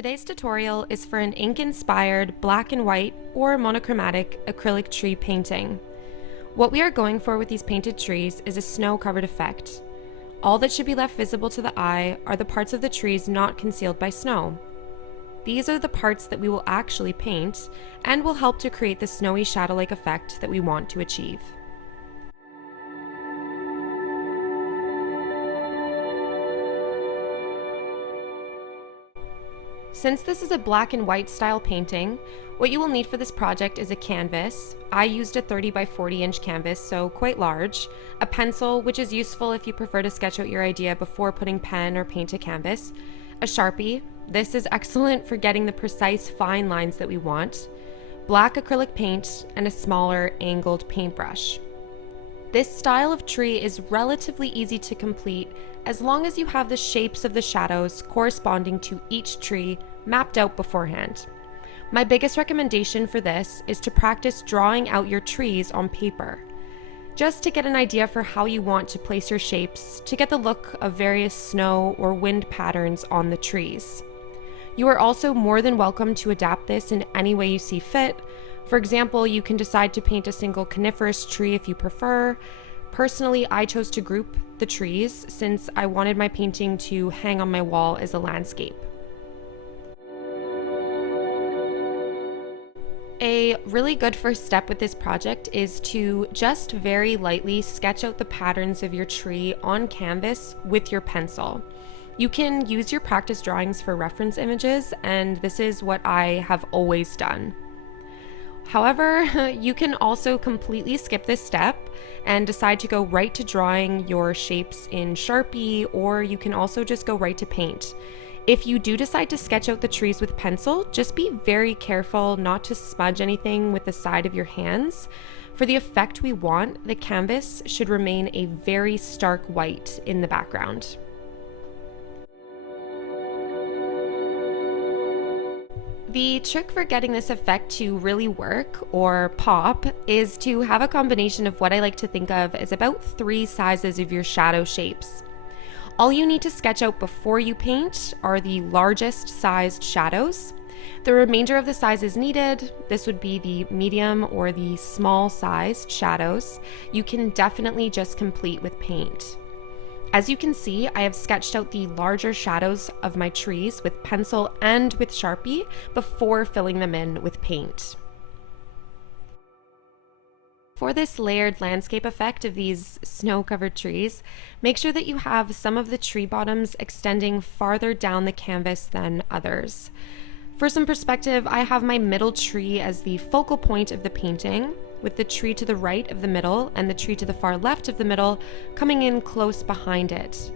Today's tutorial is for an ink-inspired black and white or monochromatic acrylic tree painting. What we are going for with these painted trees is a snow-covered effect. All that should be left visible to the eye are the parts of the trees not concealed by snow. These are the parts that we will actually paint and will help to create the snowy shadow-like effect that we want to achieve. Since this is a black and white style painting, what you will need for this project is a canvas. I used a 30 by 40 inch canvas, so quite large, a pencil, which is useful if you prefer to sketch out your idea before putting pen or paint to canvas, a Sharpie. This is excellent for getting the precise fine lines that we want, black acrylic paint, and a smaller angled paintbrush. This style of tree is relatively easy to complete as long as you have the shapes of the shadows corresponding to each tree mapped out beforehand. My biggest recommendation for this is to practice drawing out your trees on paper, just to get an idea for how you want to place your shapes to get the look of various snow or wind patterns on the trees. You are also more than welcome to adapt this in any way you see fit. For example, you can decide to paint a single coniferous tree if you prefer. Personally, I chose to group the trees since I wanted my painting to hang on my wall as a landscape. A really good first step with this project is to just very lightly sketch out the patterns of your tree on canvas with your pencil. You can use your practice drawings for reference images, and this is what I have always done. However, you can also completely skip this step and decide to go right to drawing your shapes in Sharpie, or you can also just go right to paint. If you do decide to sketch out the trees with pencil, just be very careful not to smudge anything with the side of your hands. For the effect we want, the canvas should remain a very stark white in the background. The trick for getting this effect to really work, or pop, is to have a combination of what I like to think of as about 3 sizes of your shadow shapes. All you need to sketch out before you paint are the largest sized shadows. The remainder of the sizes needed, this would be the medium or the small sized shadows, you can definitely just complete with paint. As you can see, I have sketched out the larger shadows of my trees with pencil and with Sharpie before filling them in with paint. For this layered landscape effect of these snow-covered trees, make sure that you have some of the tree bottoms extending farther down the canvas than others. For some perspective, I have my middle tree as the focal point of the painting, with the tree to the right of the middle and the tree to the far left of the middle coming in close behind it.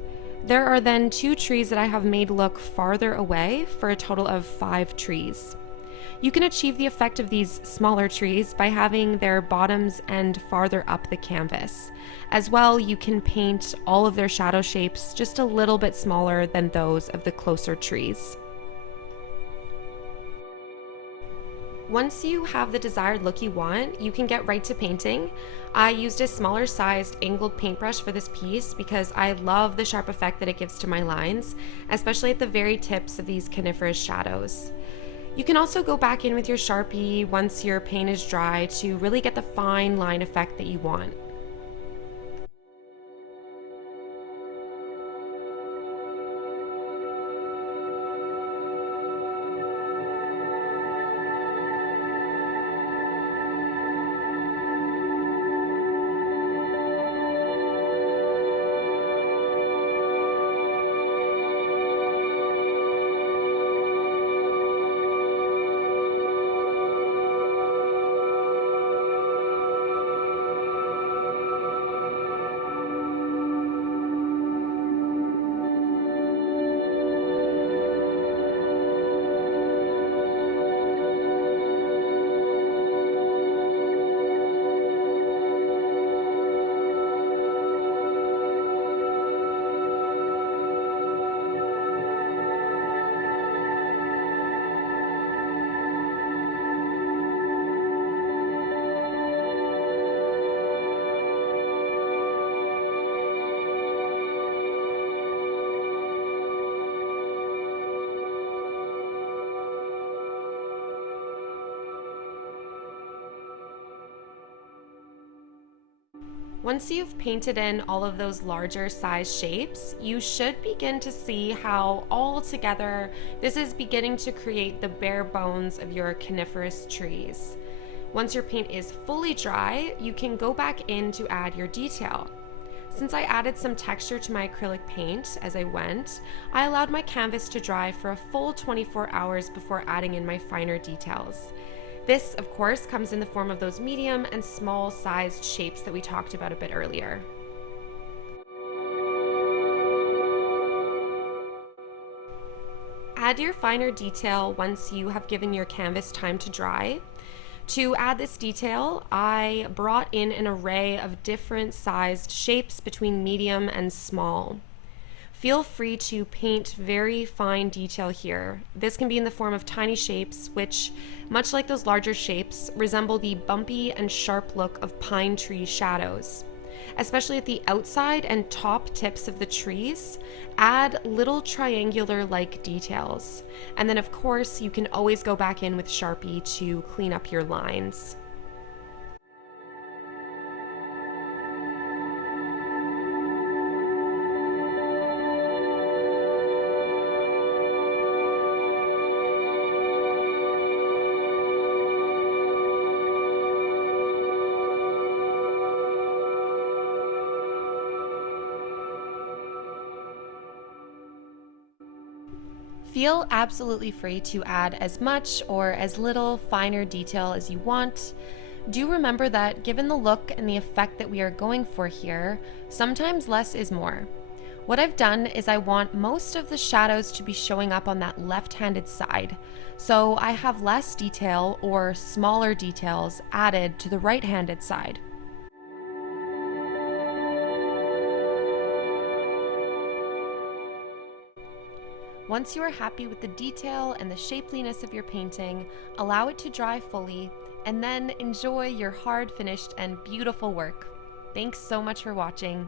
There are then 2 trees that I have made look farther away for a total of 5 trees. You can achieve the effect of these smaller trees by having their bottoms end farther up the canvas. As well, you can paint all of their shadow shapes just a little bit smaller than those of the closer trees. Once you have the desired look you want, you can get right to painting. I used a smaller sized angled paintbrush for this piece because I love the sharp effect that it gives to my lines, especially at the very tips of these coniferous shadows. You can also go back in with your Sharpie once your paint is dry to really get the fine line effect that you want. Once you've painted in all of those larger size shapes, you should begin to see how all together this is beginning to create the bare bones of your coniferous trees. Once your paint is fully dry, you can go back in to add your detail. Since I added some texture to my acrylic paint as I went, I allowed my canvas to dry for a full 24 hours before adding in my finer details. This, of course, comes in the form of those medium and small sized shapes that we talked about a bit earlier. Add your finer detail once you have given your canvas time to dry. To add this detail, I brought in an array of different sized shapes between medium and small. Feel free to paint very fine detail here. This can be in the form of tiny shapes, which, much like those larger shapes, resemble the bumpy and sharp look of pine tree shadows. Especially at the outside and top tips of the trees, add little triangular-like details. And then, of course, you can always go back in with Sharpie to clean up your lines. Feel absolutely free to add as much or as little finer detail as you want. Do remember that given the look and the effect that we are going for here, sometimes less is more. What I've done is I want most of the shadows to be showing up on that left-handed side, so I have less detail or smaller details added to the right-handed side. Once you are happy with the detail and the shapeliness of your painting, allow it to dry fully, and then enjoy your hard finished and beautiful work. Thanks so much for watching.